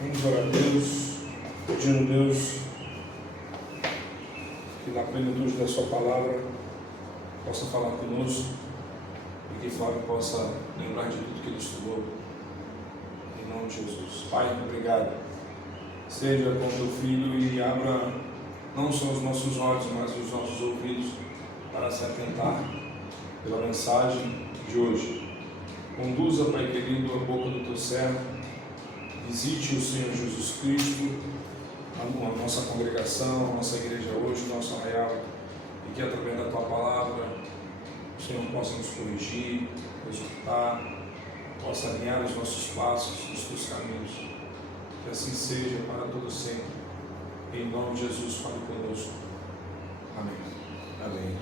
Vamos orar a Deus, pedindo a Deus que na plenitude da sua palavra possa falar conosco e que Flávio possa lembrar de tudo que ele estudou, em nome de Jesus. Pai, obrigado. Seja com teu filho e abra não só os nossos olhos, mas os nossos ouvidos para se atentar pela mensagem de hoje. Conduza, Pai querido, a boca do teu servo. Visite o Senhor Jesus Cristo, a nossa congregação, a nossa igreja hoje, o nosso arraial, e que através da tua palavra o Senhor possa nos corrigir, exortar, possa alinhar os nossos passos, os teus caminhos. Que assim seja para todo sempre. Em nome de Jesus, fale conosco. Amém. Amém.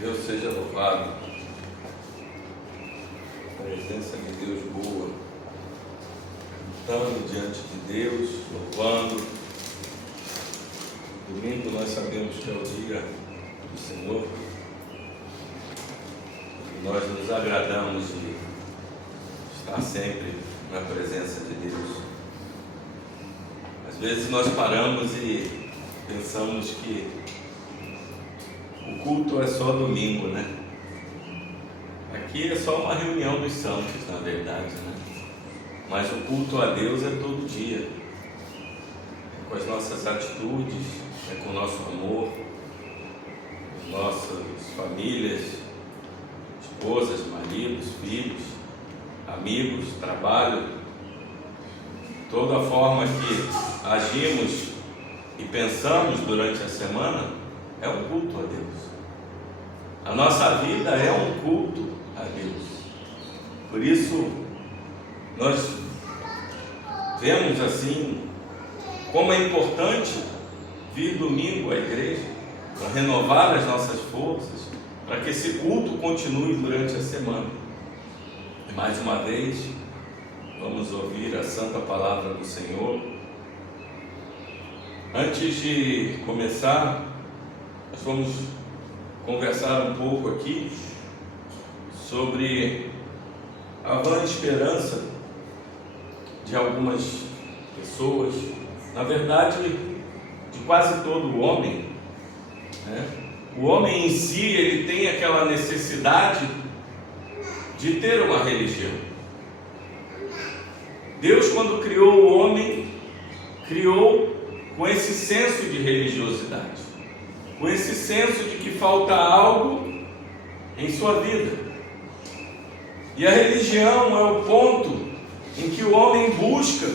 Deus seja louvado. Presença de Deus boa, estando diante de Deus, louvando. Domingo nós sabemos que é o dia do Senhor, e nós nos agradamos de estar sempre na presença de Deus. Às vezes nós paramos e pensamos que o culto é só domingo, né? Aqui é só uma reunião dos santos, na verdade, né? Mas o culto a Deus é todo dia. É com as nossas atitudes, é com o nosso amor, com nossas famílias, esposas, maridos, filhos, amigos, trabalho. Toda a forma que agimos e pensamos durante a semana é um culto a Deus. A nossa vida é um culto a Deus. Por isso, nós vemos assim como é importante vir domingo à igreja para renovar as nossas forças, para que esse culto continue durante a semana. E mais uma vez, vamos ouvir a santa palavra do Senhor. Antes de começar, nós vamos conversar um pouco aqui sobre a vã esperança de algumas pessoas, na verdade, de quase todo homem, né? O homem em si, ele tem aquela necessidade de ter uma religião. Deus, quando criou o homem, criou com esse senso de religiosidade, com esse senso de que falta algo em sua vida. E a religião é o ponto em que o homem busca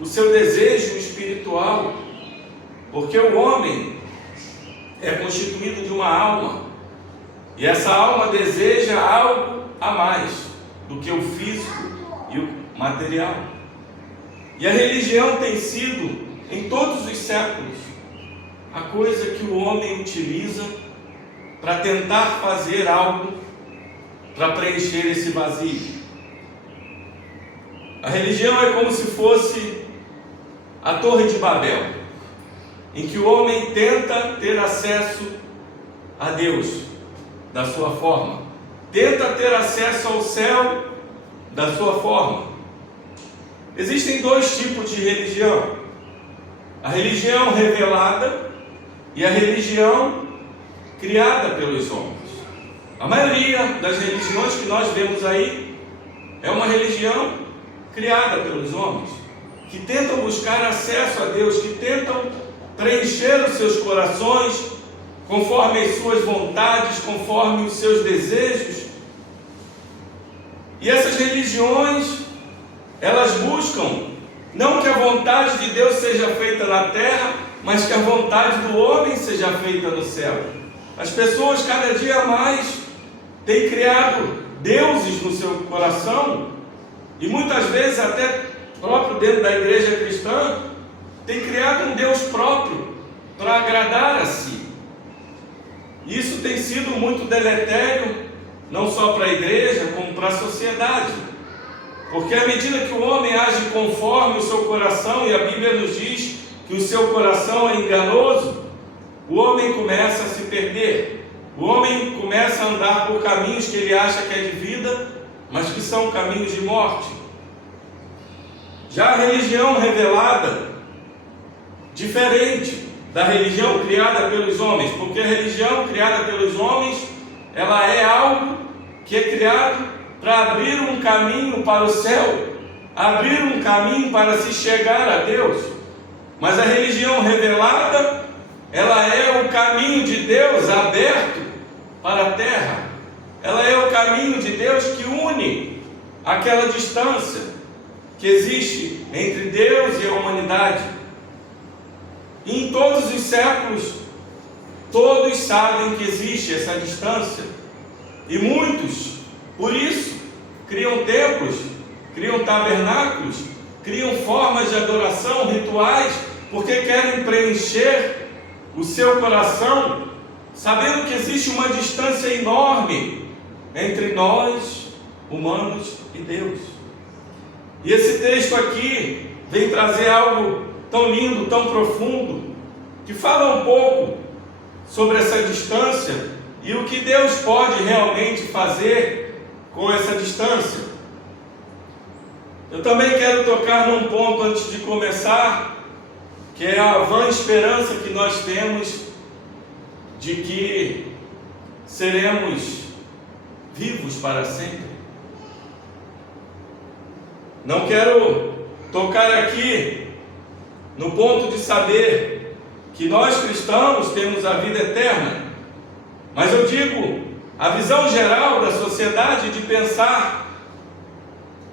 o seu desejo espiritual, porque o homem é constituído de uma alma, e essa alma deseja algo a mais do que o físico e o material. E a religião tem sido, em todos os séculos, a coisa que o homem utiliza para tentar fazer algo para preencher esse vazio. A religião é como se fosse a Torre de Babel, em que o homem tenta ter acesso a Deus da sua forma, tenta ter acesso ao céu da sua forma. Existem dois tipos de religião: a religião revelada e a religião criada pelos homens. A maioria das religiões que nós vemos aí é uma religião criada pelos homens, que tentam buscar acesso a Deus, que tentam preencher os seus corações conforme as suas vontades, conforme os seus desejos. E essas religiões, elas buscam não que a vontade de Deus seja feita na terra, mas que a vontade do homem seja feita no céu. As pessoas cada dia mais têm criado deuses no seu coração, e muitas vezes até próprio dentro da igreja cristã, tem criado um Deus próprio para agradar a si. Isso tem sido muito deletério, não só para a igreja, como para a sociedade, porque à medida que o homem age conforme o seu coração, e a Bíblia nos diz que o seu coração é enganoso, o homem começa a se perder. O homem começa a andar por caminhos que ele acha que é de vida, mas que são caminhos de morte. Já a religião revelada, diferente da religião criada pelos homens, porque a religião criada pelos homens, ela é algo que é criado para abrir um caminho para o céu, abrir um caminho para se chegar a Deus. Mas a religião revelada, ela é o caminho de Deus aberto para a terra. Ela é o caminho de Deus que une aquela distância que existe entre Deus e a humanidade. E em todos os séculos, todos sabem que existe essa distância. E muitos, por isso, criam templos, criam tabernáculos, criam formas de adoração, rituais, porque querem preencher o seu coração, sabendo que existe uma distância enorme entre nós, humanos, e Deus. E esse texto aqui vem trazer algo tão lindo, tão profundo, que fala um pouco sobre essa distância e o que Deus pode realmente fazer com essa distância. Eu também quero tocar num ponto antes de começar, que é a vã esperança que nós temos de que seremos vivos para sempre. Não quero tocar aqui no ponto de saber que nós cristãos temos a vida eterna, mas eu digo a visão geral da sociedade de pensar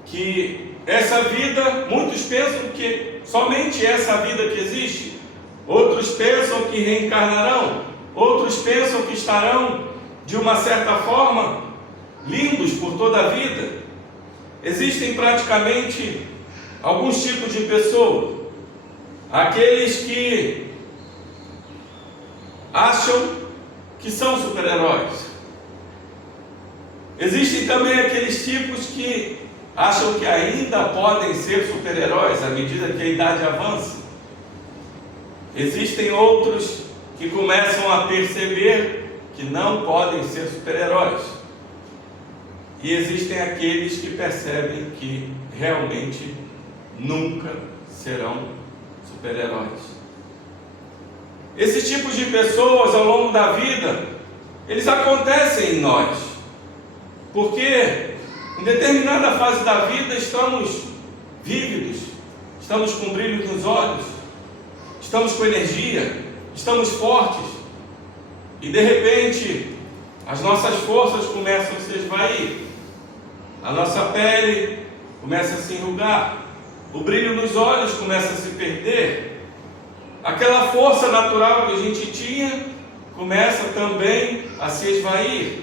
que essa vida, muitos pensam que somente essa vida que existe, outros pensam que reencarnarão, outros pensam que estarão de uma certa forma lindos por toda a vida. Existem praticamente alguns tipos de pessoas: aqueles que acham que são super-heróis. Existem também aqueles tipos que acham que ainda podem ser super-heróis à medida que a idade avança. Existem outros que começam a perceber que não podem ser super-heróis. E existem aqueles que percebem que realmente nunca serão super-heróis. Esses tipos de pessoas ao longo da vida, eles acontecem em nós, porque em determinada fase da vida estamos vívidos, estamos com brilho nos olhos, estamos com energia, estamos fortes, e de repente as nossas forças começam a se esvair, a nossa pele começa a se enrugar, o brilho nos olhos começa a se perder, aquela força natural que a gente tinha começa também a se esvair,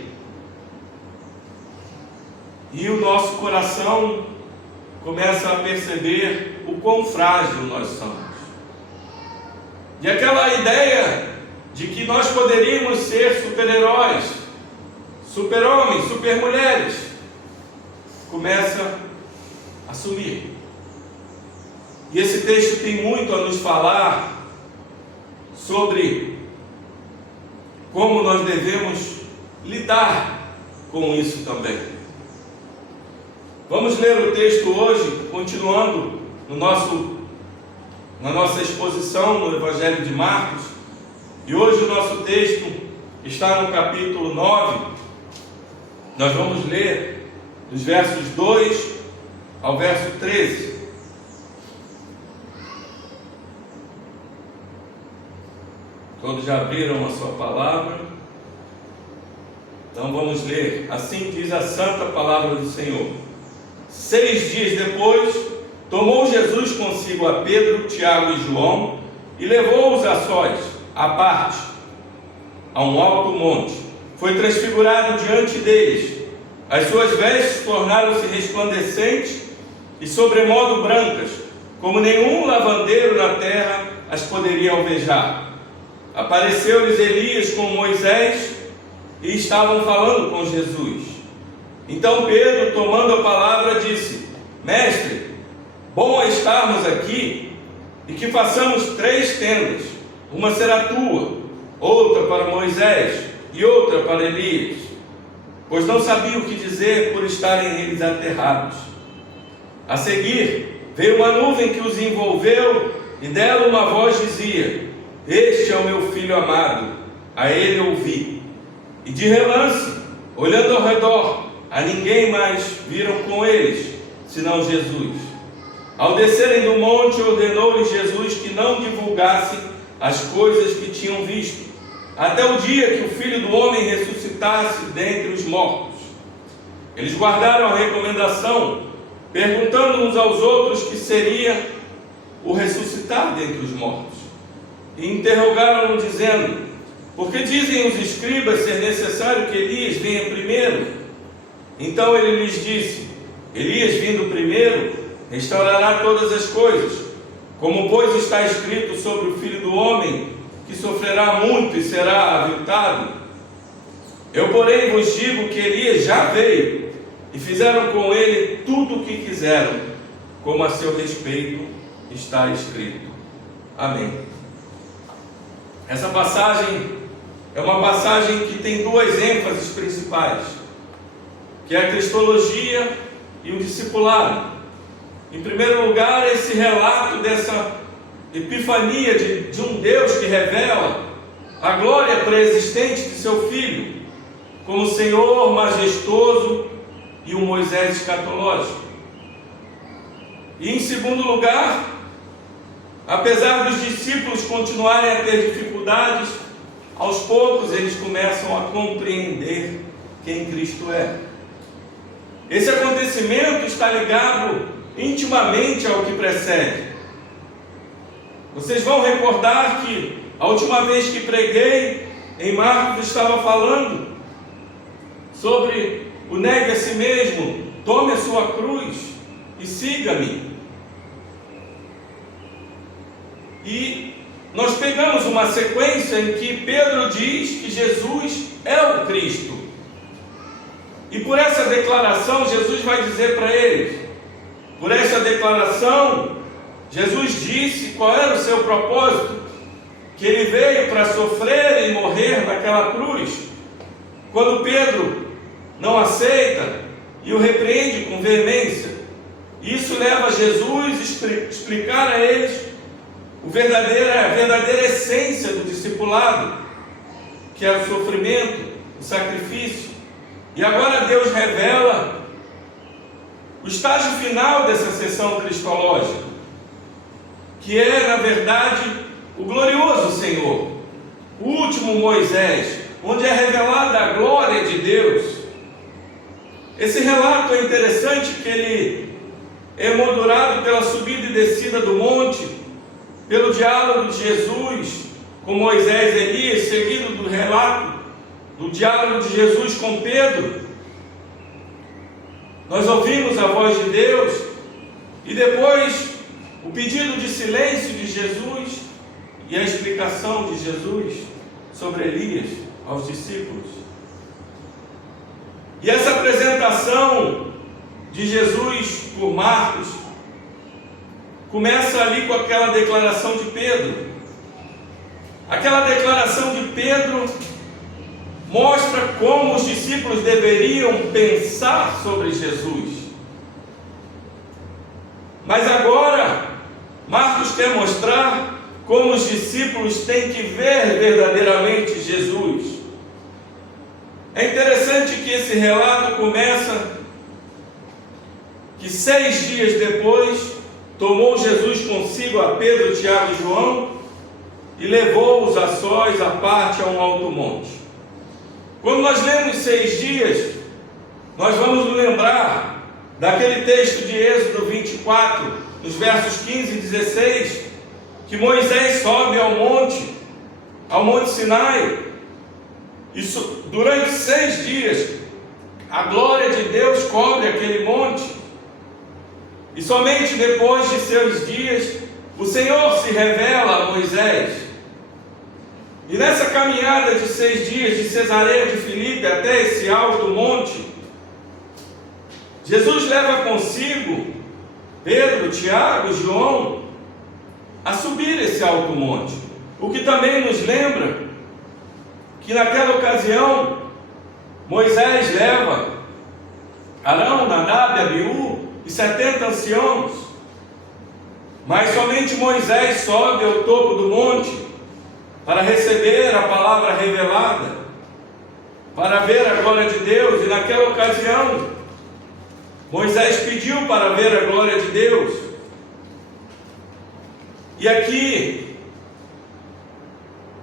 e o nosso coração começa a perceber o quão frágil nós somos. E aquela ideia de que nós poderíamos ser super-heróis, super-homens, super-mulheres, começa a sumir. E esse texto tem muito a nos falar sobre como nós devemos lidar com isso também. Vamos ler o texto hoje, continuando na nossa exposição no Evangelho de Marcos. E hoje o nosso texto está no capítulo 9. Nós vamos ler dos versos 2 ao verso 13. Todos já abriram a sua palavra? Então vamos ler. Assim diz a santa palavra do Senhor. 6 dias depois, tomou Jesus consigo a Pedro, Tiago e João e levou-os a sós, à parte, a um alto monte. Foi transfigurado diante deles. As suas vestes tornaram-se resplandecentes e sobremodo brancas, como nenhum lavandeiro na terra as poderia alvejar. Apareceu-lhes Elias com Moisés e estavam falando com Jesus. Então Pedro, tomando a palavra, disse: Mestre, bom é estarmos aqui e que façamos 3 tendas. Uma será tua, outra para Moisés e outra para Elias. Pois não sabiam o que dizer por estarem eles aterrados. A seguir, Veio uma nuvem que os envolveu, e dela uma voz dizia: Este é o meu filho amado, a ele ouvi. E de relance, olhando ao redor, a ninguém mais viram com eles, senão Jesus. Ao descerem do monte, ordenou-lhes Jesus que não divulgassem as coisas que tinham visto, até o dia que o Filho do Homem ressuscitasse dentre os mortos. Eles guardaram a recomendação, perguntando uns aos outros que seria o ressuscitar dentre os mortos. E interrogaram-no, dizendo: Por que dizem os escribas ser necessário que Elias venha primeiro? Então ele lhes disse: Elias, vindo primeiro, restaurará todas as coisas, como pois está escrito sobre o Filho do Homem, que sofrerá muito e será aviltado. Eu, porém, vos digo que Elias já veio, e fizeram com ele tudo o que quiseram, como a seu respeito está escrito. Amém. Essa passagem é uma passagem que tem duas ênfases principais, que é a cristologia e o discipulado. Em primeiro lugar, esse relato dessa epifania de um Deus que revela a glória pré-existente de seu Filho, como Senhor majestoso e o Moisés escatológico. E em segundo lugar, apesar dos discípulos continuarem a ter dificuldades, aos poucos eles começam a compreender quem Cristo é. Esse acontecimento está ligado intimamente ao que precede. Vocês vão recordar que a última vez que preguei em Marcos estava falando sobre o negue a si mesmo, tome a sua cruz e siga-me. E nós pegamos uma sequência em que Pedro diz que Jesus é o Cristo. E por essa declaração, Jesus vai dizer para eles, por essa declaração, Jesus disse qual era o seu propósito, que ele veio para sofrer e morrer naquela cruz. Quando Pedro não aceita e o repreende com veemência, isso leva Jesus a explicar a eles a verdadeira essência do discipulado, que é o sofrimento, o sacrifício. E agora Deus revela o estágio final dessa sessão cristológica, que é, na verdade, o glorioso Senhor, o último Moisés, onde é revelada a glória de Deus. Esse relato é interessante, que ele é moldurado pela subida e descida do monte, pelo diálogo de Jesus com Moisés e Elias, seguido do relato do diálogo de Jesus com Pedro. Nós ouvimos a voz de Deus e depois o pedido de silêncio de Jesus e a explicação de Jesus sobre Elias aos discípulos. E essa apresentação de Jesus por Marcos começa ali com aquela declaração de Pedro. Aquela declaração de Pedro mostra como os discípulos deveriam pensar sobre Jesus. Mas agora, Marcos quer mostrar como os discípulos têm que ver verdadeiramente Jesus. É interessante que esse relato começa que 6 dias depois, tomou Jesus consigo a Pedro, Tiago e João e levou-os a sós à parte a um alto monte. Quando nós lemos 6 dias, nós vamos nos lembrar daquele texto de Êxodo 24, nos versos 15 e 16, que Moisés sobe ao Monte Sinai, e durante 6 dias, a glória de Deus cobre aquele monte. E somente depois de seus dias, o Senhor se revela a Moisés. E nessa caminhada de 6 dias, de Cesareia de Filipe até esse alto monte, Jesus leva consigo Pedro, Tiago e João a subir esse alto monte. O que também nos lembra que naquela ocasião, Moisés leva Arão, Nadab, Abiú e 70 anciãos, Mas somente Moisés sobe ao topo do monte para receber a palavra revelada, para ver a glória de Deus. E naquela ocasião, Moisés pediu para ver a glória de Deus. E aqui,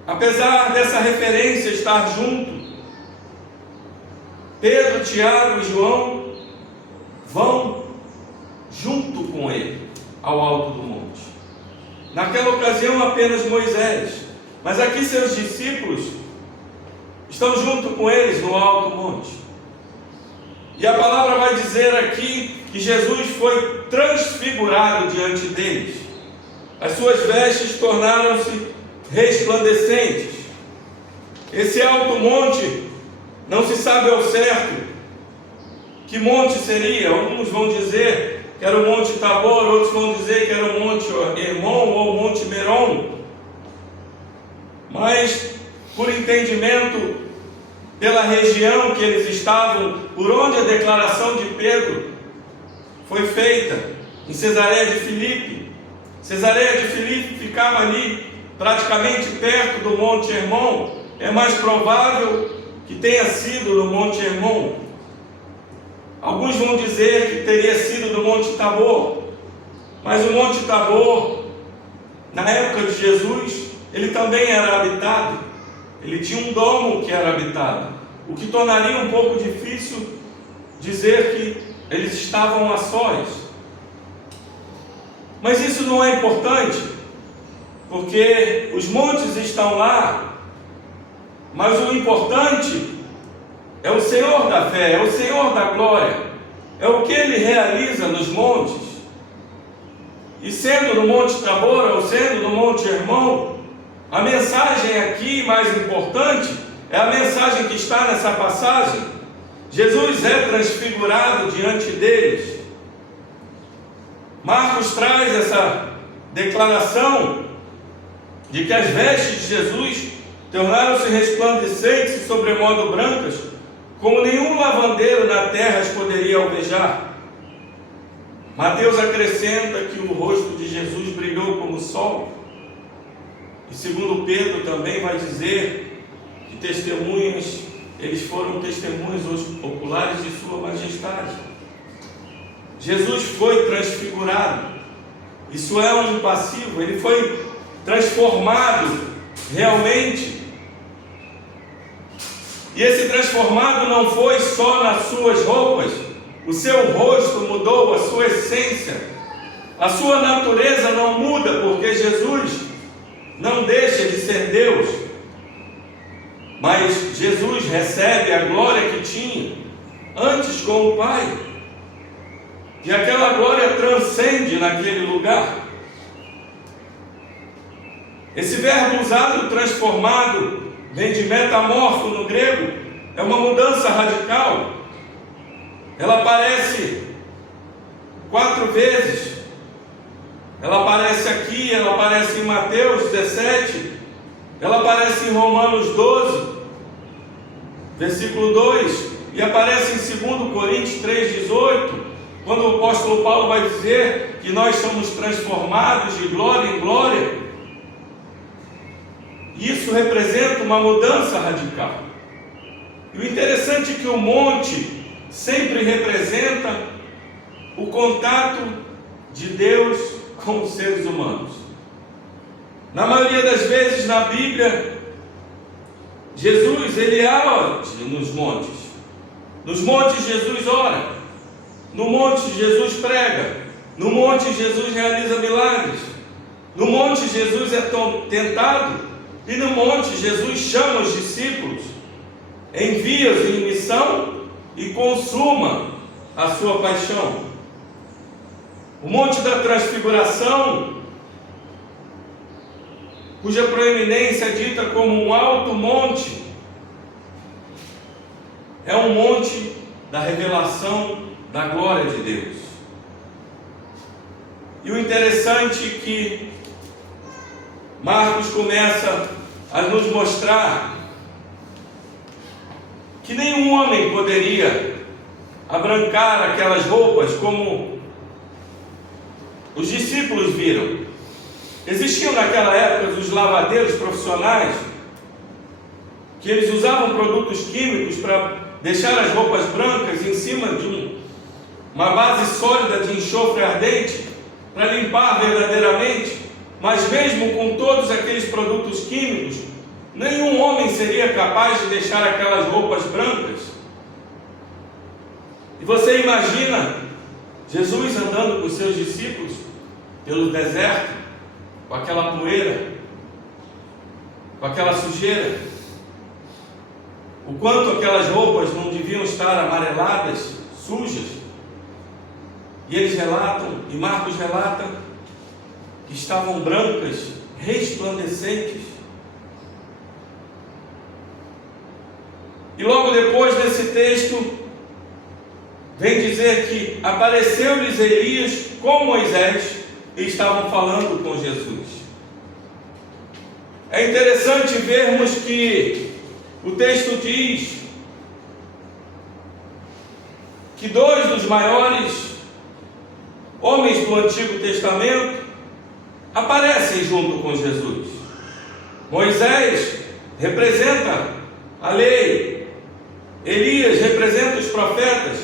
apesar dessa referência estar junto, Pedro, Tiago e João vão junto com ele ao alto do monte. Naquela ocasião apenas Moisés, mas aqui seus discípulos estão junto com eles no alto monte. E a palavra vai dizer aqui que Jesus foi transfigurado diante deles. As suas vestes tornaram-se resplandecentes. Esse alto monte, não se sabe ao certo que monte seria. Alguns vão dizer que era o Monte Tabor, outros vão dizer que era o Monte Hermon ou o Monte Meron. Mas, por entendimento, pela região que eles estavam, por onde a declaração de Pedro foi feita, em Cesareia de Filipe. Cesareia de Filipe ficava ali, praticamente perto do Monte Hermon. É mais provável que tenha sido no Monte Hermon. Alguns vão dizer que teria sido no Monte Tabor, mas o Monte Tabor, na época de Jesus, ele também era habitado. Ele tinha um domo que era habitado, o que tornaria um pouco difícil dizer que eles estavam a sós. Mas isso não é importante, porque os montes estão lá, mas o importante é o Senhor da fé, é o Senhor da glória, é o que Ele realiza nos montes. E sendo no Monte Tabor ou sendo no Monte Hermon, a mensagem aqui mais importante é a mensagem que está nessa passagem. Jesus é transfigurado diante deles. Marcos traz essa declaração de que as vestes de Jesus tornaram-se resplandecentes e sobremodo brancas, como nenhum lavandeiro na terra as poderia alvejar. Mateus acrescenta que o rosto de Jesus brilhou como o sol. E segundo Pedro também vai dizer que testemunhas, eles foram testemunhas oculares de sua majestade. Jesus foi transfigurado. Isso é um passivo, ele foi transformado realmente. E esse transformado não foi só nas suas roupas, o seu rosto mudou, a sua essência, a sua natureza não muda, porque Jesus não deixa de ser Deus, mas Jesus recebe a glória que tinha antes com o Pai, e aquela glória transcende naquele lugar. Esse verbo usado, transformado, vem de metamorfo no grego, é uma mudança radical. Ela aparece 4 vezes. Ela aparece aqui, ela aparece em Mateus 17, ela aparece em Romanos 12, versículo 2, e aparece em 2 Coríntios 3,18, quando o apóstolo Paulo vai dizer que nós somos transformados de glória em glória. Isso representa uma mudança radical. E o interessante é que o monte sempre representa o contato de Deus com os seres humanos. Na maioria das vezes na Bíblia, Jesus, ele ora nos montes. Nos montes Jesus ora. No monte Jesus prega. No monte Jesus realiza milagres. No monte Jesus é tentado. E no monte Jesus chama os discípulos, envia-os em missão e consuma a sua paixão. O monte da transfiguração, cuja proeminência é dita como um alto monte, é um monte da revelação da glória de Deus. E o interessante é que Marcos começa a nos mostrar que nenhum homem poderia abrancar aquelas roupas como os discípulos viram. Existiam naquela época os lavadeiros profissionais, que eles usavam produtos químicos para deixar as roupas brancas em cima de uma base sólida de enxofre ardente, para limpar verdadeiramente. Mas mesmo com todos aqueles produtos químicos, nenhum homem seria capaz de deixar aquelas roupas brancas. E você imagina Jesus andando com seus discípulos pelo deserto, com aquela poeira, com aquela sujeira, o quanto aquelas roupas não deviam estar amareladas, sujas. E eles relatam, e Marcos relata, que estavam brancas, resplandecentes. E logo depois desse texto, vem dizer que apareceu-lhes Elias com Moisés e estavam falando com Jesus. É interessante vermos que o texto diz que dois dos maiores homens do Antigo Testamento aparecem junto com Jesus. Moisés representa a lei, Elias representa os profetas,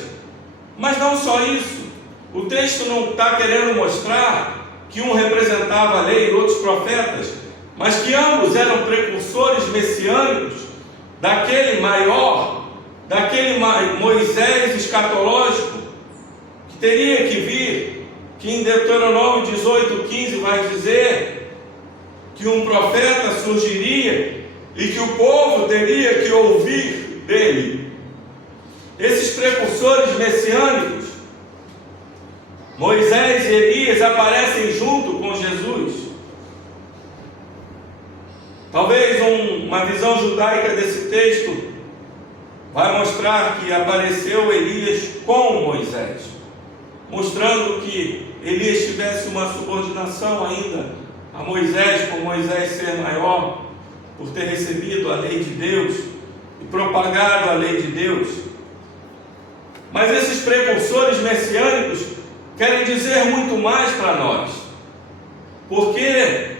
mas não só isso. O texto não está querendo mostrar que um representava a lei e outros profetas, mas que ambos eram precursores messiânicos daquele maior, daquele Moisés escatológico que teria que vir, que em Deuteronômio 18:15 vai dizer que um profeta surgiria e que o povo teria que ouvir dele. Esses precursores messiânicos, Moisés e Elias, aparecem junto com Jesus. Talvez uma visão judaica desse texto vai mostrar que apareceu Elias com Moisés, mostrando que Elias tivesse uma subordinação ainda a Moisés, por Moisés ser maior, por ter recebido a lei de Deus e propagado a lei de Deus. Mas esses precursores messiânicos querem dizer muito mais para nós, porque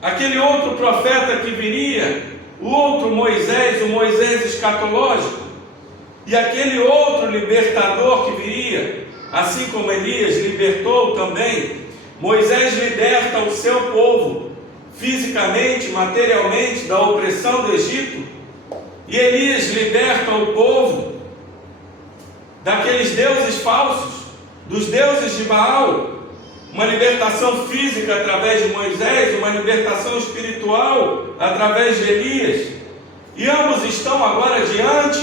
aquele outro profeta que viria, o outro Moisés, o Moisés escatológico, e aquele outro libertador que viria, assim como Elias libertou também, Moisés liberta o seu povo fisicamente, materialmente da opressão do Egito, e Elias liberta o povo daqueles deuses falsos, dos deuses de Baal. Uma libertação física através de Moisés, uma libertação espiritual através de Elias. E ambos estão agora diante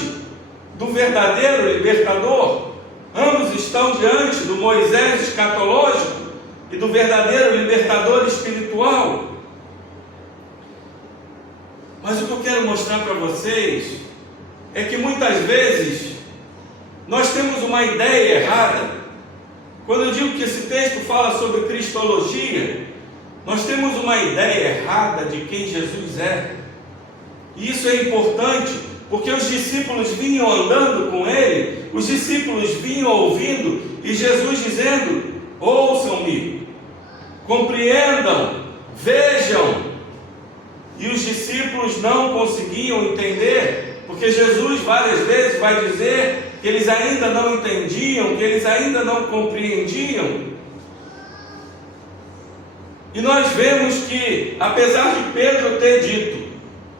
do verdadeiro libertador. Ambos estão diante do Moisés escatológico e do verdadeiro libertador espiritual. Mas o que eu quero mostrar para vocês é que muitas vezes nós temos uma ideia errada. Quando eu digo que esse texto fala sobre cristologia, nós temos uma ideia errada de quem Jesus é. E isso é importante, porque os discípulos vinham andando com ele, os discípulos vinham ouvindo, e Jesus dizendo: ouçam-me, compreendam, vejam. E os discípulos não conseguiam entender, porque Jesus várias vezes vai dizer que eles ainda não entendiam, que eles ainda não compreendiam. E nós vemos que, apesar de Pedro ter dito: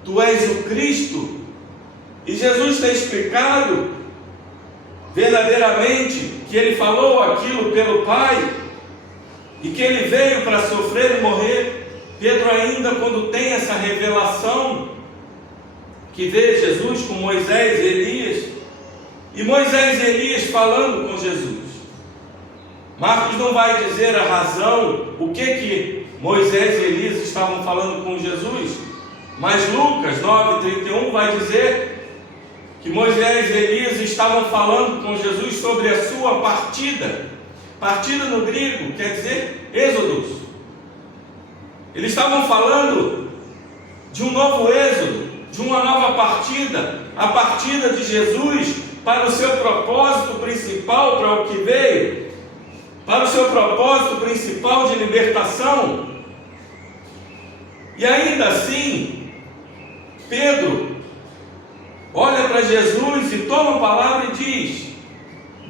tu és o Cristo, e Jesus ter explicado verdadeiramente que ele falou aquilo pelo Pai, e que ele veio para sofrer e morrer, Pedro ainda, quando tem essa revelação, que vê Jesus com Moisés e Elias, e Moisés e Elias falando com Jesus. Marcos não vai dizer a razão, o que Moisés e Elias estavam falando com Jesus, mas Lucas 9:31 vai dizer que Moisés e Elias estavam falando com Jesus sobre a sua partida. Partida no grego quer dizer êxodos. Eles estavam falando de um novo êxodo, de uma nova partida, a partida de Jesus para o seu propósito principal, para o que veio. para o seu propósito principal de libertação. E ainda assim, Pedro olha para Jesus e toma a palavra e diz: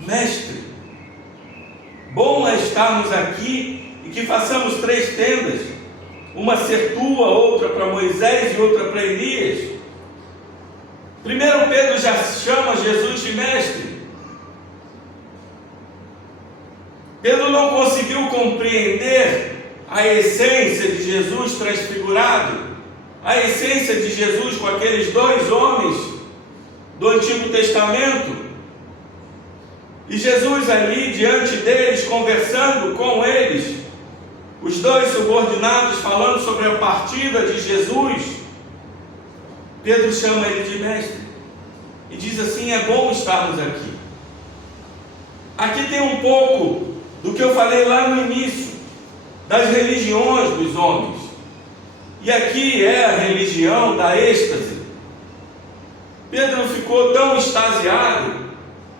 Mestre, bom é estarmos aqui e que façamos 3 tendas, uma ser tua, outra para Moisés e outra para Elias. Primeiro Pedro já chama Jesus de mestre. Pedro não conseguiu compreender a essência de Jesus transfigurado, a essência de Jesus com aqueles 2 homens do Antigo Testamento, e Jesus ali diante deles, conversando com eles, os 2 subordinados falando sobre a partida de Jesus. Pedro chama ele de mestre e diz assim: é bom estarmos aqui. Aqui tem um pouco do que eu falei lá no início, das religiões dos homens. E aqui é a religião da êxtase. Pedro ficou tão extasiado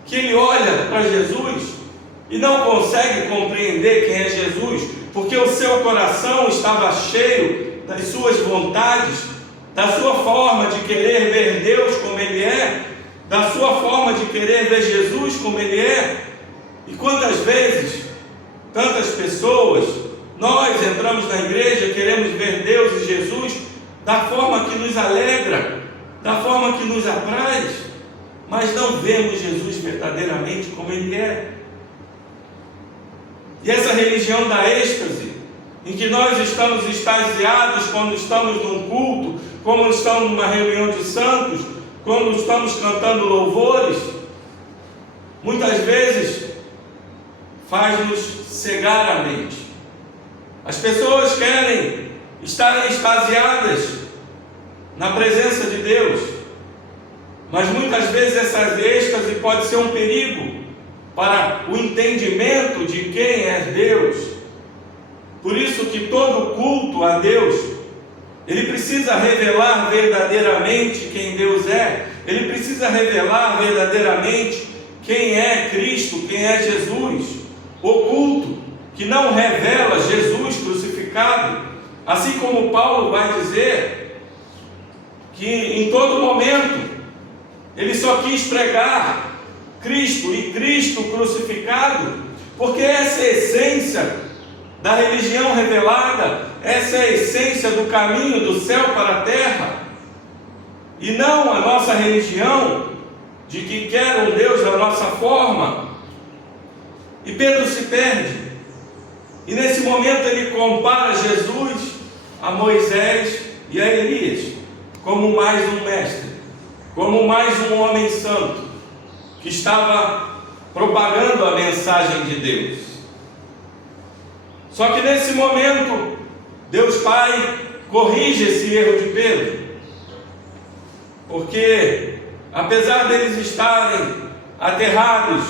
que ele olha para Jesus e não consegue compreender quem é Jesus, porque o seu coração estava cheio das suas vontades, da sua forma de querer ver Deus como Ele é, da sua forma de querer ver Jesus como Ele é. E quantas vezes, tantas pessoas, nós entramos na igreja, queremos ver Deus e Jesus da forma que nos alegra, da forma que nos apraz, mas não vemos Jesus verdadeiramente como Ele é. E essa religião da êxtase, em que nós estamos extasiados quando estamos num culto, quando estamos numa reunião de santos, quando estamos cantando louvores, muitas vezes faz-nos cegar a mente. As pessoas querem estar extasiadas na presença de Deus, mas muitas vezes essa êxtase pode ser um perigo para o entendimento de quem é Deus. Por isso que todo culto a Deus, ele precisa revelar verdadeiramente quem Deus é, ele precisa revelar verdadeiramente quem é Cristo, quem é Jesus. O culto que não revela Jesus crucificado, assim como Paulo vai dizer que em todo momento ele só quis pregar Cristo e Cristo crucificado, porque essa é a essência da religião revelada, essa é a essência do caminho do céu para a terra, e não a nossa religião de que quer um Deus da nossa forma. E Pedro se perde, e nesse momento ele compara Jesus a Moisés e a Elias, como mais um mestre, como mais um homem santo, que estava propagando a mensagem de Deus. Só que nesse momento, Deus Pai corrige esse erro de Pedro, porque apesar deles estarem aterrados,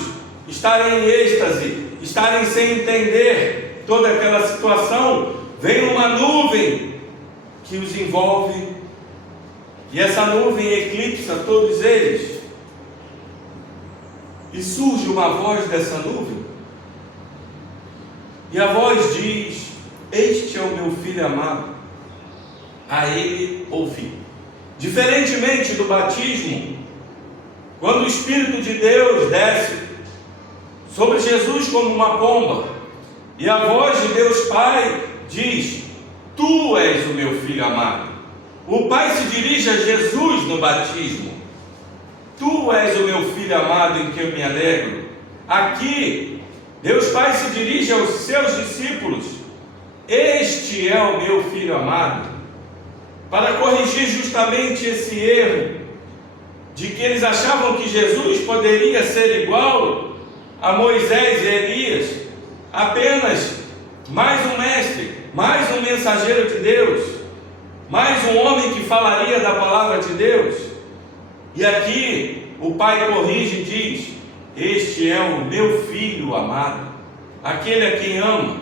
estarem em êxtase, estarem sem entender toda aquela situação, vem uma nuvem que os envolve, e essa nuvem eclipsa todos eles, e surge uma voz dessa nuvem, e a voz diz: este é o meu filho amado, a ele ouvi. Diferentemente do batismo, quando o Espírito de Deus desce sobre Jesus como uma pomba, e a voz de Deus Pai diz: tu és o meu filho amado. O Pai se dirige a Jesus no batismo: tu és o meu filho amado em que eu me alegro. Aqui, Deus Pai se dirige aos seus discípulos: este é o meu filho amado, para corrigir justamente esse erro de que eles achavam que Jesus poderia ser igual a Moisés e Elias, apenas mais um mestre, mais um mensageiro de Deus, mais um homem que falaria da palavra de Deus. E aqui o Pai corrige e diz: este é o meu filho amado, aquele a quem amo.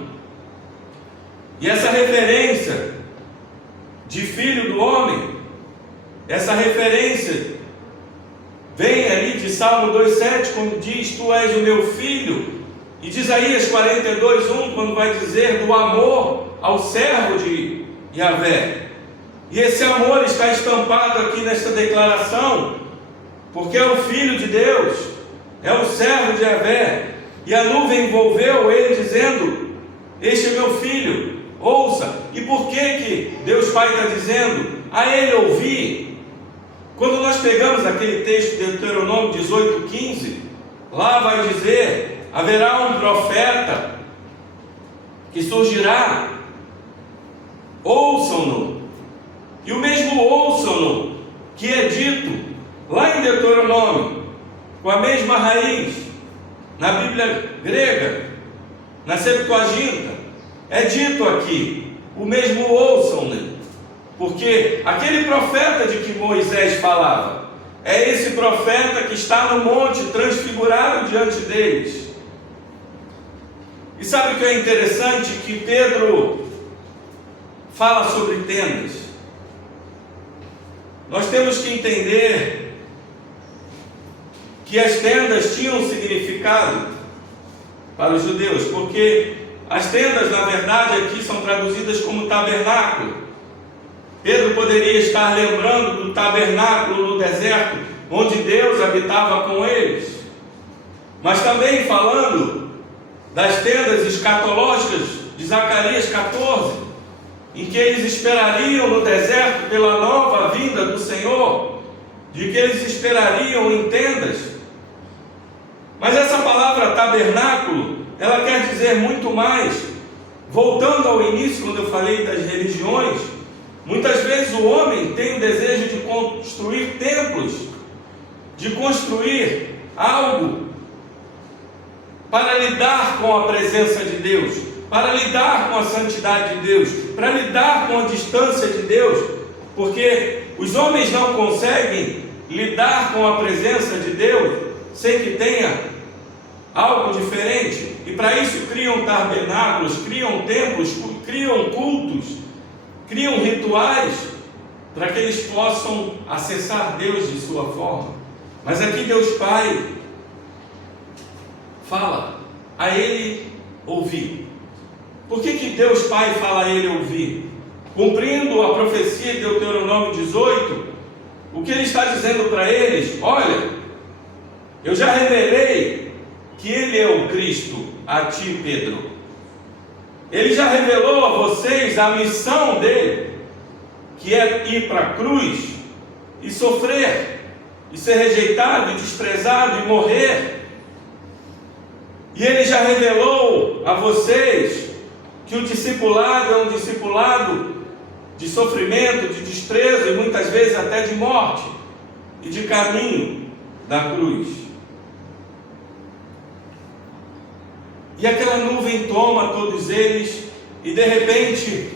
E essa referência de filho do homem, essa referência vem ali de Salmo 2,7, quando diz: tu és o meu filho, E de Isaías 42:1, quando vai dizer do amor ao servo de Yahvé. E esse amor está estampado aqui nesta declaração, porque é o Filho de Deus, é o servo de Yahvé. E a nuvem envolveu ele, dizendo: este é meu filho, ouça. E por que Deus Pai está dizendo a ele ouvir? Quando nós pegamos aquele texto de Deuteronômio 18:15, lá vai dizer: haverá um profeta que surgirá, ouçam-no. E o mesmo ouçam-no que é dito lá em Deuteronômio, com a mesma raiz, na Bíblia grega, na Septuaginta, é dito aqui, o mesmo ouçam-no, porque aquele profeta de que Moisés falava, é esse profeta que está no monte transfigurado diante deles. E sabe o que é interessante? Que Pedro fala sobre tendas. Nós temos que entender que as tendas tinham um significado para os judeus, porque as tendas, na verdade, aqui são traduzidas como tabernáculo. Pedro poderia estar lembrando do tabernáculo no deserto, onde Deus habitava com eles, mas também falando das tendas escatológicas de Zacarias 14, em que eles esperariam no deserto pela nova vinda do Senhor, de que eles esperariam em tendas. Mas essa palavra tabernáculo, ela quer dizer muito mais. Voltando ao início, quando eu falei das religiões, muitas vezes o homem tem o desejo de construir templos, de construir algo para lidar com a presença de Deus, para lidar com a santidade de Deus, para lidar com a distância de Deus, porque os homens não conseguem lidar com a presença de Deus sem que tenha algo diferente, e para isso criam tabernáculos, criam templos, criam cultos, criam rituais, para que eles possam acessar Deus de sua forma. Mas aqui Deus Pai fala a ele ouvir. Por que Deus Pai fala a ele ouvir? Cumprindo a profecia de Deuteronômio 18, o que ele está dizendo para eles: olha, eu já revelei que ele é o Cristo a ti, Pedro. Ele já revelou a vocês a missão dele, que é ir para a cruz e sofrer, e ser rejeitado, e desprezado, e morrer. E ele já revelou a vocês que o discipulado é um discipulado de sofrimento, de desprezo, e muitas vezes até de morte, e de caminho da cruz. E aquela nuvem toma todos eles, e de repente,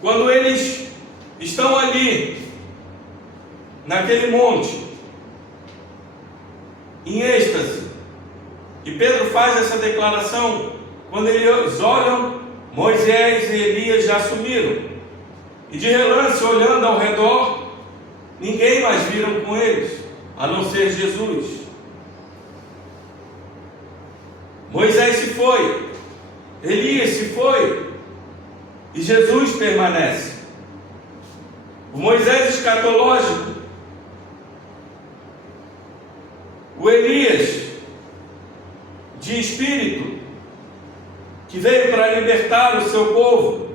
quando eles estão ali, naquele monte, em êxtase, e Pedro faz essa declaração, quando eles olham, Moisés e Elias já sumiram, e de relance, olhando ao redor, ninguém mais viram com eles, a não ser Jesus. Moisés se foi, Elias se foi, e Jesus permanece. O Moisés escatológico, o Elias de espírito, que veio para libertar o seu povo,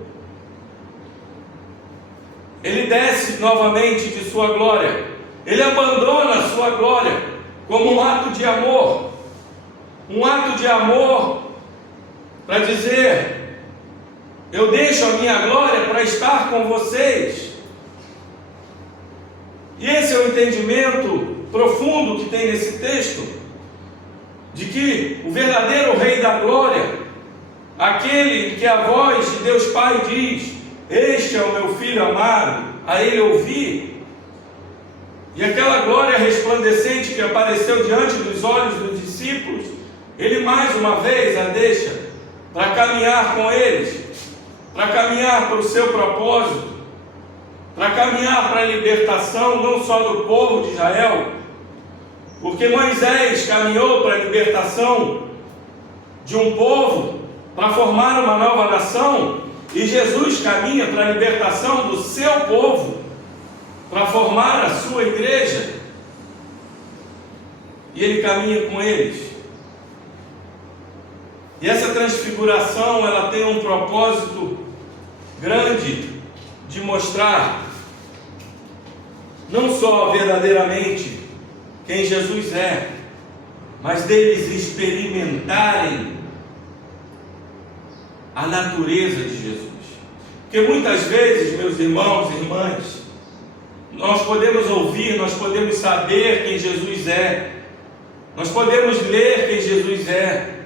ele desce novamente de sua glória, ele abandona a sua glória como um ato de amor, para dizer: eu deixo a minha glória para estar com vocês. E esse é o entendimento profundo que tem nesse texto, de que o verdadeiro Rei da Glória, aquele que a voz de Deus Pai diz: este é o meu Filho amado, a ele ouvi. E aquela glória resplandecente que apareceu diante dos olhos dos discípulos, ele mais uma vez a deixa para caminhar com eles, para caminhar para o seu propósito, para caminhar para a libertação não só do povo de Israel, porque Moisés caminhou para a libertação de um povo para formar uma nova nação, e Jesus caminha para a libertação do seu povo, para formar a sua igreja, e ele caminha com eles. E essa transfiguração, ela tem um propósito grande de mostrar não só verdadeiramente quem Jesus é, mas deles experimentarem a natureza de Jesus. Porque muitas vezes, meus irmãos e irmãs, nós podemos ouvir, nós podemos saber quem Jesus é, nós podemos ler quem Jesus é,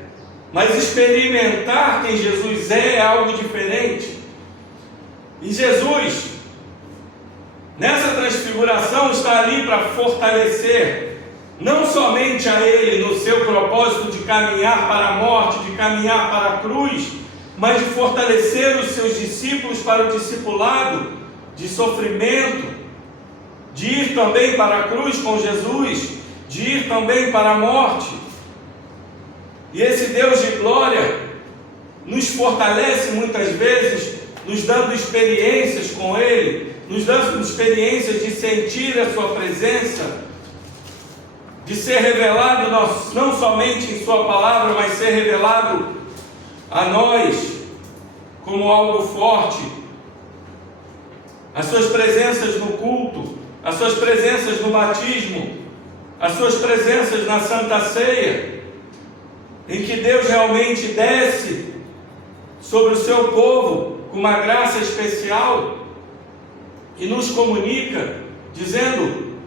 mas experimentar quem Jesus é algo diferente. E Jesus, nessa transfiguração, está ali para fortalecer não somente a Ele no seu propósito de caminhar para a morte, de caminhar para a cruz, mas de fortalecer os seus discípulos para o discipulado de sofrimento, de ir também para a cruz com Jesus, de ir também para a morte. E esse Deus de glória nos fortalece muitas vezes, nos dando experiências com Ele, nos dando experiências de sentir a Sua presença, de ser revelado não somente em Sua palavra, mas ser revelado a nós como algo forte. As Suas presenças no culto, as Suas presenças no batismo, as Suas presenças na Santa Ceia, em que Deus realmente desce sobre o seu povo com uma graça especial e nos comunica, dizendo: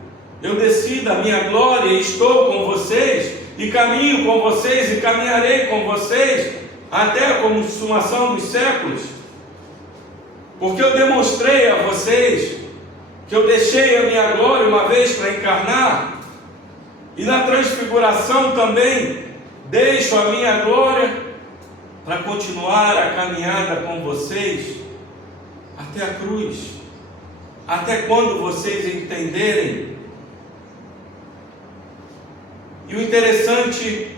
eu desci da minha glória e estou com vocês, e caminho com vocês, e caminharei com vocês, até a consumação dos séculos, porque eu demonstrei a vocês que eu deixei a minha glória uma vez para encarnar, e na transfiguração também deixo a minha glória para continuar a caminhada com vocês até a cruz, até quando vocês entenderem. E o interessante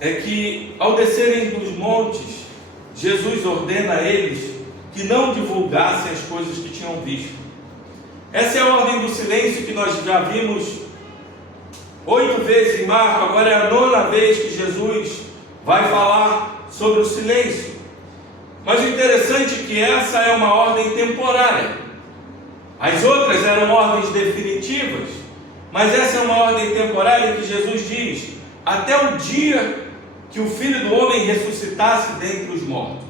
é que, ao descerem dos montes, Jesus ordena a eles que não divulgassem as coisas que tinham visto. Essa é a ordem do silêncio que nós já vimos 8 vezes em Marcos. Agora é a 9ª vez que Jesus vai falar sobre o silêncio. Mas o interessante é que essa é uma ordem temporária. As outras eram ordens definitivas, mas essa é uma ordem temporária que Jesus diz: até o dia que o Filho do Homem ressuscitasse dentre os mortos.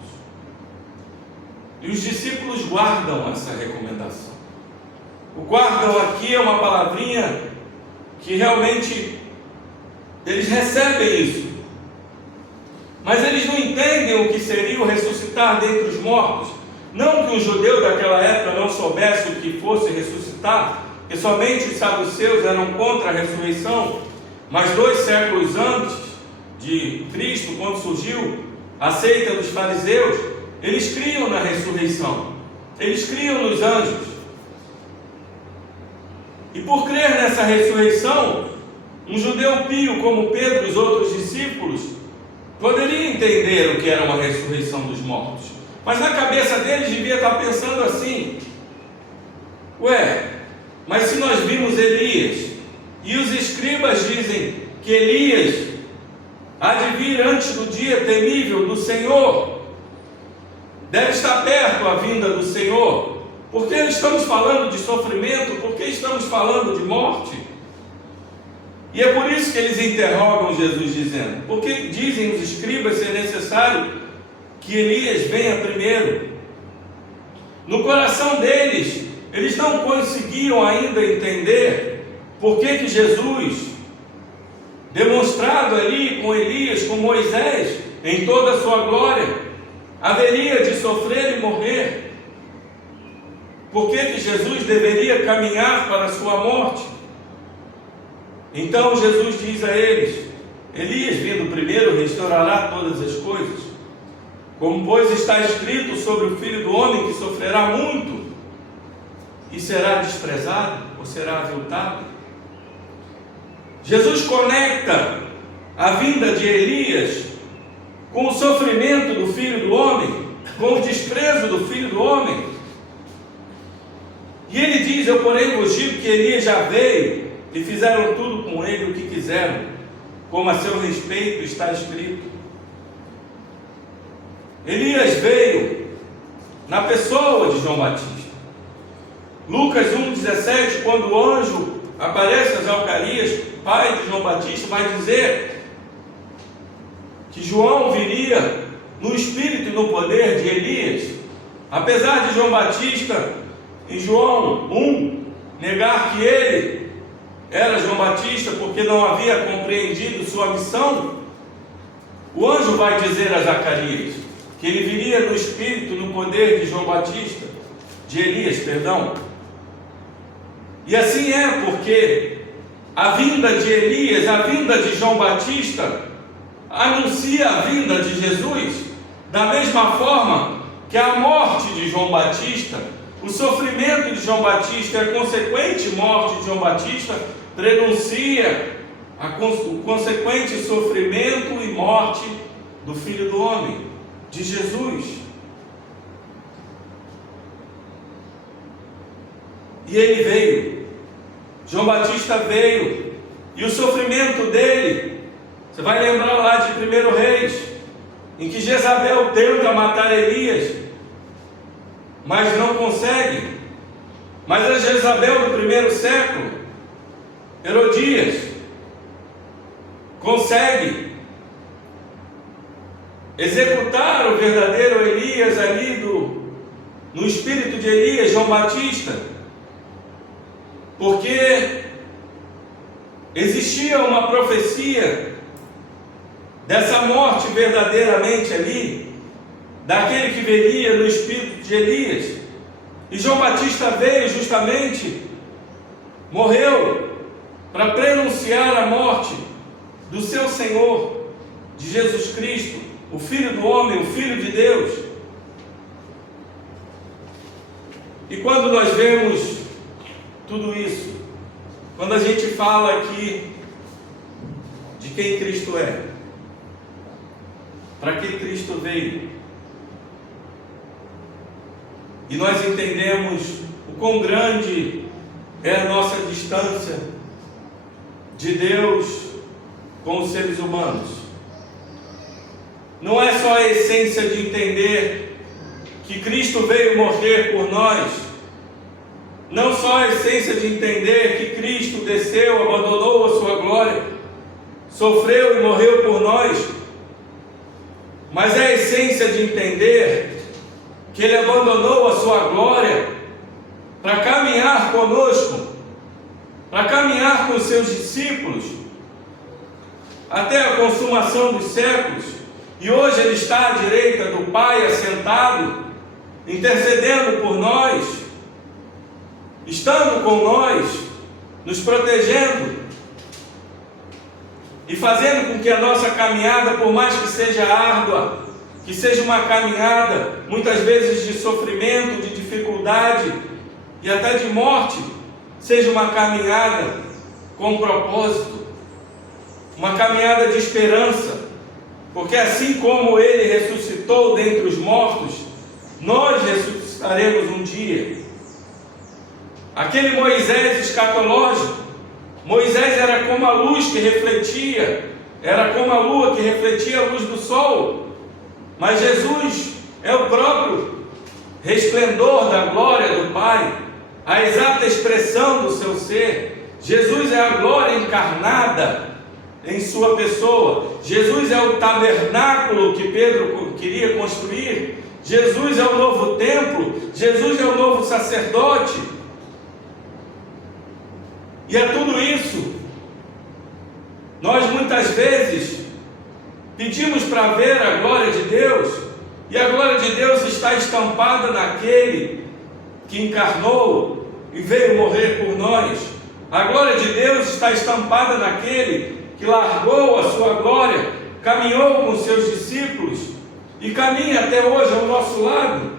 E os discípulos guardam essa recomendação. O guardam aqui é uma palavrinha que realmente eles recebem isso, mas eles não entendem o que seria o ressuscitar dentre os mortos. Não que um judeu daquela época não soubesse o que fosse ressuscitar, porque somente os saduceus eram contra a ressurreição, mas 2 séculos antes de Cristo, quando surgiu a seita dos fariseus, eles criam na ressurreição, eles criam nos anjos. E por crer nessa ressurreição, um judeu pio como Pedro e os outros discípulos poderia entender o que era uma ressurreição dos mortos, mas na cabeça deles devia estar pensando assim: mas se nós vimos Elias, e os escribas dizem que Elias há de vir antes do dia temível do Senhor, deve estar perto a vinda do Senhor, por que estamos falando de sofrimento? Por que estamos falando de morte? E é por isso que eles interrogam Jesus, dizendo: por que dizem os escribas ser necessário que Elias venha primeiro? No coração deles, eles não conseguiam ainda entender por que Jesus, demonstrado ali com Elias, com Moisés, em toda a sua glória, haveria de sofrer e morrer. Por que Jesus deveria caminhar para a sua morte? Então Jesus diz a eles: Elias vindo primeiro restaurará todas as coisas, como pois está escrito sobre o Filho do Homem, que sofrerá muito e será desprezado ou será aviltado. Jesus conecta a vinda de Elias com o sofrimento do Filho do Homem, com o desprezo do Filho do Homem. E ele diz: eu porém vos digo que Elias já veio, e fizeram tudo com ele o que quiseram, como a seu respeito está escrito. Elias veio na pessoa de João Batista. Lucas 1,17, quando o anjo aparece a Zacarias, pai de João Batista, vai dizer que João viria no espírito e no poder de Elias. Apesar de João Batista, em João 1, negar que ele era João Batista porque não havia compreendido sua missão, o anjo vai dizer a Zacarias que ele viria no espírito e no poder de João Batista, de Elias, perdão. E assim é, porque a vinda de Elias, a vinda de João Batista, anuncia a vinda de Jesus, da mesma forma que a morte de João Batista, o sofrimento de João Batista e a consequente morte de João Batista prenuncia o consequente sofrimento e morte do Filho do Homem, de Jesus. E ele veio, João Batista veio, e o sofrimento dele, você vai lembrar lá de 1 Reis, em que Jezabel tenta matar Elias, mas não consegue. Mas a Jezabel do primeiro século, Herodias, consegue executar o verdadeiro Elias ali no espírito de Elias, João Batista, porque existia uma profecia dessa morte verdadeiramente ali, daquele que viria no espírito de Elias. E João Batista veio justamente, morreu para prenunciar a morte do seu Senhor, de Jesus Cristo, o Filho do Homem, o Filho de Deus. E quando nós vemos tudo isso, quando a gente fala aqui de quem Cristo é, para que Cristo veio, e nós entendemos o quão grande é a nossa distância de Deus com os seres humanos, não é só a essência de entender que Cristo veio morrer por nós, não só a essência de entender que Cristo desceu, abandonou a sua glória, sofreu e morreu por nós, mas é a essência de entender que Ele abandonou a sua glória para caminhar conosco, para caminhar com os seus discípulos, até a consumação dos séculos, e hoje Ele está à direita do Pai, assentado, intercedendo por nós, estando com nós, nos protegendo, e fazendo com que a nossa caminhada, por mais que seja árdua, que seja uma caminhada, muitas vezes de sofrimento, de dificuldade, e até de morte, seja uma caminhada com propósito, uma caminhada de esperança, porque assim como Ele ressuscitou dentre os mortos, nós ressuscitaremos um dia. Aquele Moisés escatológico, Moisés era como a luz que refletia, era como a lua que refletia a luz do sol, mas Jesus é o próprio resplendor da glória do Pai, a exata expressão do seu ser. Jesus é a glória encarnada em sua pessoa. Jesus é o tabernáculo que Pedro queria construir. Jesus é o novo templo. Jesus é o novo sacerdote. E é tudo isso. Nós muitas vezes pedimos para ver a glória de Deus, e a glória de Deus está estampada naquele que encarnou e veio morrer por nós. A glória de Deus está estampada naquele que largou a sua glória, caminhou com seus discípulos e caminha até hoje ao nosso lado.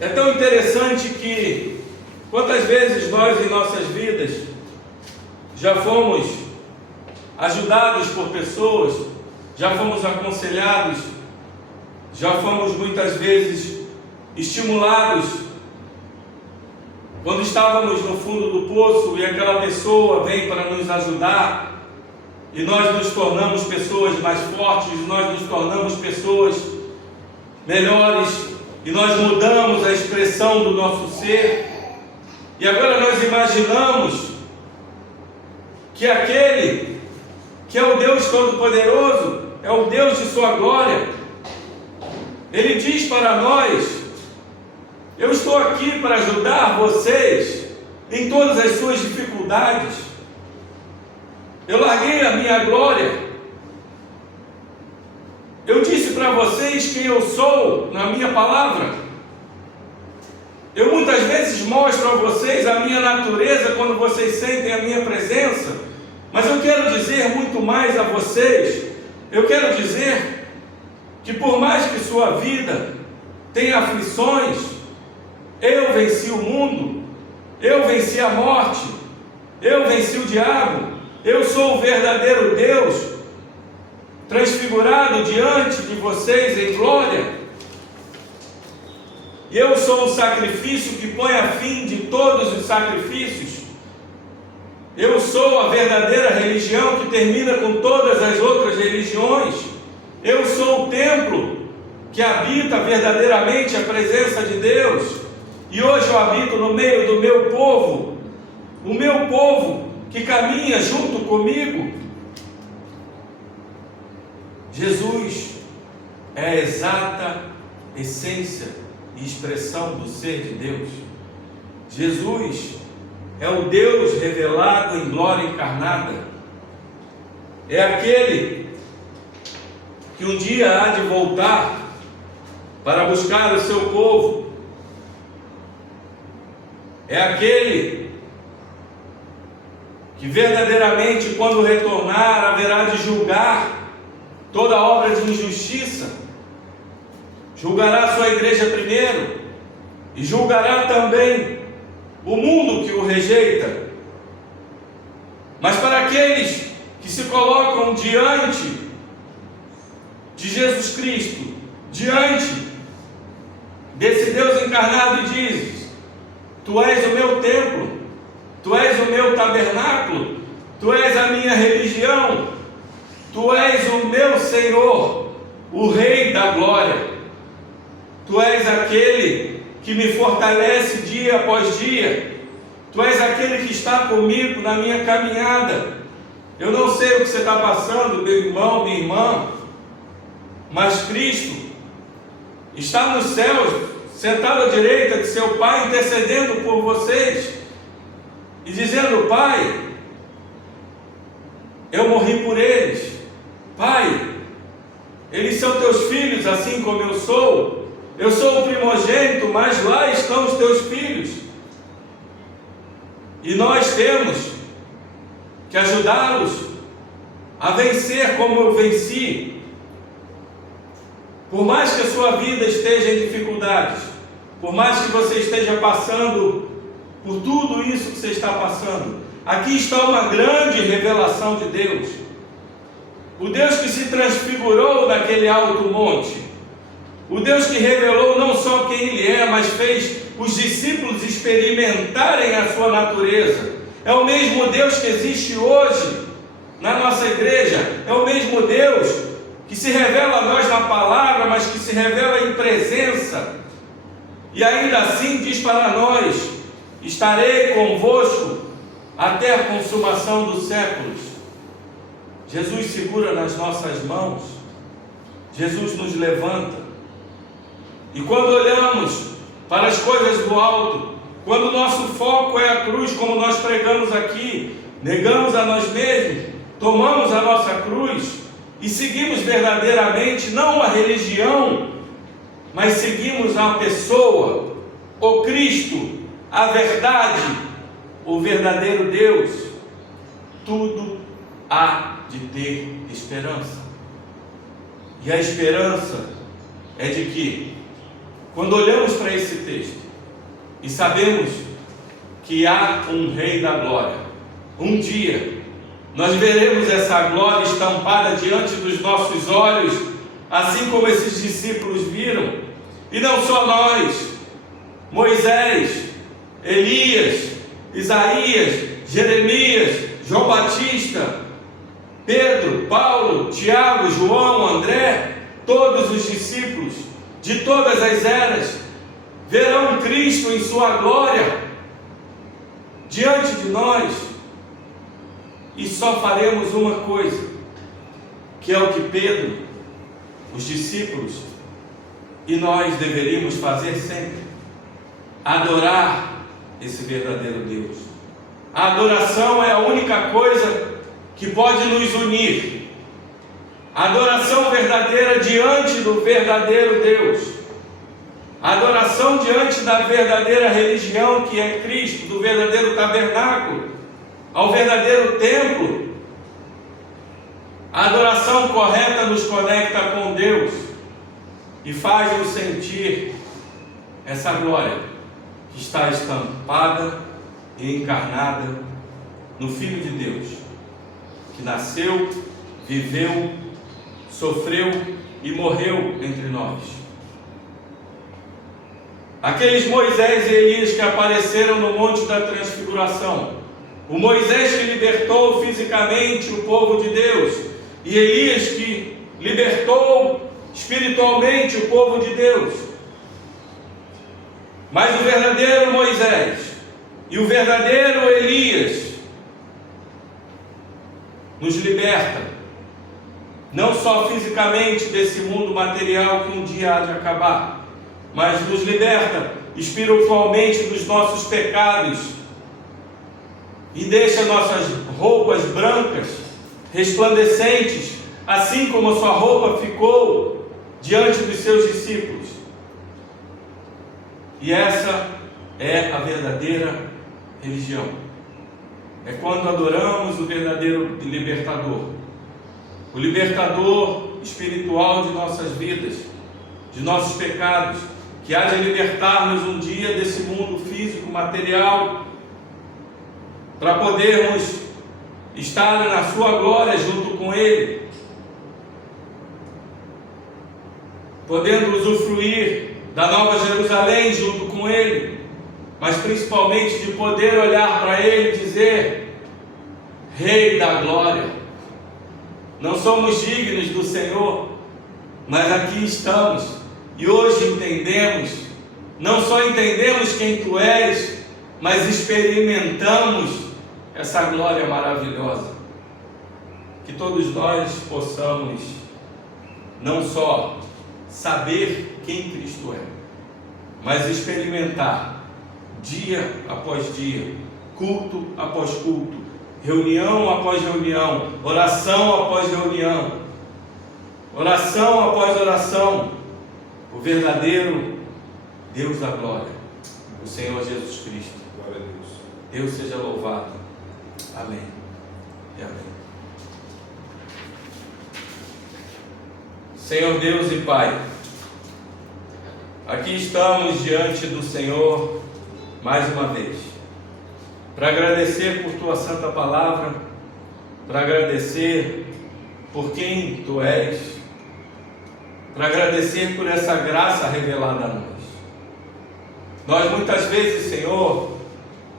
É tão interessante que quantas vezes nós em nossas vidas já fomos ajudados por pessoas, já fomos aconselhados, já fomos muitas vezes estimulados. Quando estávamos no fundo do poço e aquela pessoa vem para nos ajudar, e nós nos tornamos pessoas mais fortes, nós nos tornamos pessoas melhores, e nós mudamos a expressão do nosso ser. E agora nós imaginamos que aquele que é o Deus Todo-Poderoso, é o Deus de sua glória, Ele diz para nós: eu estou aqui para ajudar vocês em todas as suas dificuldades. Eu larguei a minha glória. Eu disse para vocês quem eu sou na minha palavra. Eu muitas vezes mostro a vocês a minha natureza quando vocês sentem a minha presença. Mas eu quero dizer muito mais a vocês. Eu quero dizer que por mais que sua vida tenha aflições, eu venci o mundo, eu venci a morte, eu venci o diabo, eu sou o verdadeiro Deus, transfigurado diante de vocês em glória. E eu sou o sacrifício que põe a fim de todos os sacrifícios. Eu sou a verdadeira religião que termina com todas as outras religiões. Eu sou o templo que habita verdadeiramente a presença de Deus. E hoje eu habito no meio do meu povo, o meu povo que caminha junto comigo. Jesus é a exata essência e expressão do ser de Deus. Jesus é o Deus revelado em glória encarnada. É aquele que um dia há de voltar para buscar o seu povo. É aquele que verdadeiramente, quando retornar, haverá de julgar toda obra de injustiça. Julgará a sua igreja primeiro e julgará também o mundo que o rejeita. Mas para aqueles que se colocam diante de Jesus Cristo, diante desse Deus encarnado, e dizes: tu és o meu templo, tu és o meu tabernáculo, tu és a minha religião, tu és o meu Senhor, o Rei da glória, tu és aquele que me fortalece dia após dia, tu és aquele que está comigo na minha caminhada. Eu não sei o que você está passando, meu irmão, minha irmã, mas Cristo está nos céus, sentado à direita de seu Pai, intercedendo por vocês e dizendo: Pai, eu morri por eles. Pai, eles são teus filhos, assim como eu sou. Eu sou o primogênito, mas lá estão os teus filhos. E nós temos que ajudá-los a vencer como eu venci. Por mais que a sua vida esteja em dificuldades, por mais que você esteja passando por tudo isso que você está passando, aqui está uma grande revelação de Deus. O Deus que se transfigurou naquele alto monte. O Deus que revelou não só quem Ele é, mas fez os discípulos experimentarem a sua natureza. É o mesmo Deus que existe hoje na nossa igreja. É o mesmo Deus que se revela a nós na palavra, mas que se revela em presença. E ainda assim diz para nós: estarei convosco até a consumação dos séculos. Jesus segura nas nossas mãos. Jesus nos levanta. E quando olhamos para as coisas do alto, quando o nosso foco é a cruz, como nós pregamos aqui, negamos a nós mesmos, tomamos a nossa cruz e seguimos verdadeiramente, não uma religião, mas seguimos a pessoa, o Cristo, a verdade, o verdadeiro Deus, tudo há de ter esperança. E a esperança é de que, quando olhamos para esse texto e sabemos que há um Rei da Glória, um dia nós veremos essa glória estampada diante dos nossos olhos, assim como esses discípulos viram. E não só nós, Moisés, Elias, Isaías, Jeremias, João Batista, Pedro, Paulo, Tiago, João, André, todos os discípulos de todas as eras verão Cristo em sua glória diante de nós, e só faremos uma coisa, que é o que Pedro, os discípulos e nós deveríamos fazer sempre: adorar esse verdadeiro Deus. A adoração é a única coisa que pode nos unir. A adoração verdadeira diante do verdadeiro Deus. A adoração diante da verdadeira religião, que é Cristo, do verdadeiro tabernáculo, ao verdadeiro templo. A adoração correta nos conecta com Deus e faz-nos sentir essa glória que está estampada e encarnada no Filho de Deus, que nasceu, viveu, sofreu e morreu entre nós. Aqueles Moisés e Elias que apareceram no Monte da Transfiguração, o Moisés que libertou fisicamente o povo de Deus, e Elias que libertou espiritualmente o povo de Deus. Mas o verdadeiro Moisés e o verdadeiro Elias nos liberta, não só fisicamente desse mundo material que um dia há de acabar, mas nos liberta espiritualmente dos nossos pecados e deixa nossas roupas brancas, resplandecentes, assim como a sua roupa ficou diante dos seus discípulos. E essa é a verdadeira religião. É quando adoramos o verdadeiro libertador, o libertador espiritual de nossas vidas, de nossos pecados, que há de libertar-nos um dia desse mundo físico, material, para podermos estar na sua glória junto com Ele, podendo usufruir da Nova Jerusalém junto com Ele, mas principalmente de poder olhar para Ele e dizer: Rei da glória, não somos dignos do Senhor, mas aqui estamos, e hoje entendemos, não só entendemos quem Tu és, mas experimentamos essa glória maravilhosa. Que todos nós possamos não só saber quem Cristo é, mas experimentar dia após dia, culto após culto, reunião após reunião, oração após reunião, oração após oração, o verdadeiro Deus da glória, o Senhor Jesus Cristo. Glória a Deus. Deus seja louvado. Amém e amém. Senhor Deus e Pai, aqui estamos diante do Senhor mais uma vez, para agradecer por Tua santa palavra, para agradecer por quem Tu és, para agradecer por essa graça revelada a nós. Nós muitas vezes, Senhor,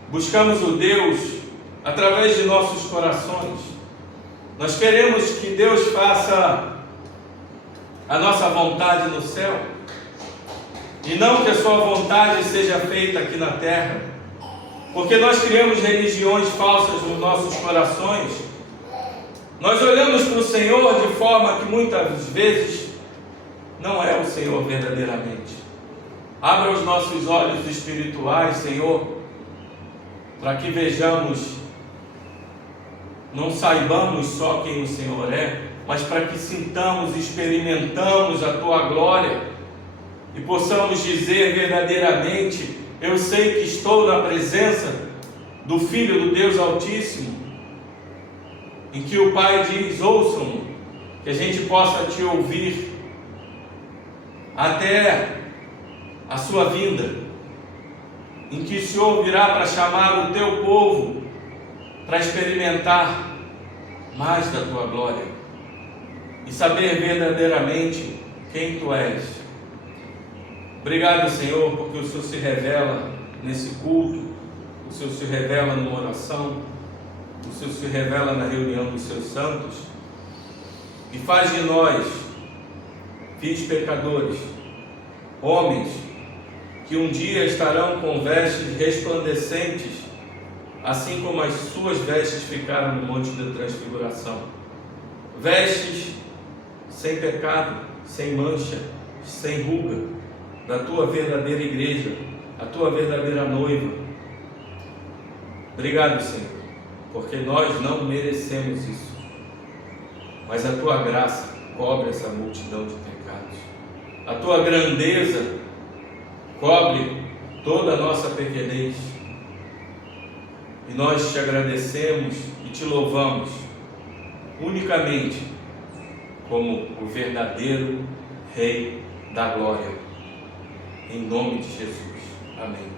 buscamos o Deus através de nossos corações. Nós queremos que Deus faça a nossa vontade no céu, e não que a sua vontade seja feita aqui na terra, porque nós criamos religiões falsas nos nossos corações. Nós olhamos para o Senhor de forma que muitas vezes não é o Senhor verdadeiramente. Abra os nossos olhos espirituais, Senhor, para que vejamos, não saibamos só quem o Senhor é, mas para que sintamos, experimentamos a Tua glória e possamos dizer verdadeiramente: eu sei que estou na presença do Filho do Deus Altíssimo, em que o Pai diz: ouçam-no, que a gente possa Te ouvir até a sua vinda, em que o Senhor virá para chamar o Teu povo para experimentar mais da tua glória e saber verdadeiramente quem tu és. Obrigado, Senhor, porque o Senhor se revela nesse culto, o Senhor se revela numa oração, o Senhor se revela na reunião dos seus santos e faz de nós, filhos pecadores, homens que um dia estarão com vestes resplandecentes, assim como as suas vestes ficaram no monte da transfiguração. Vestes sem pecado, sem mancha, sem ruga, da tua verdadeira igreja, a tua verdadeira noiva. Obrigado, Senhor, porque nós não merecemos isso, mas a tua graça cobre essa multidão de pecados. A tua grandeza cobre toda a nossa pequenez. E nós te agradecemos e te louvamos unicamente como o verdadeiro Rei da Glória. Em nome de Jesus. Amém.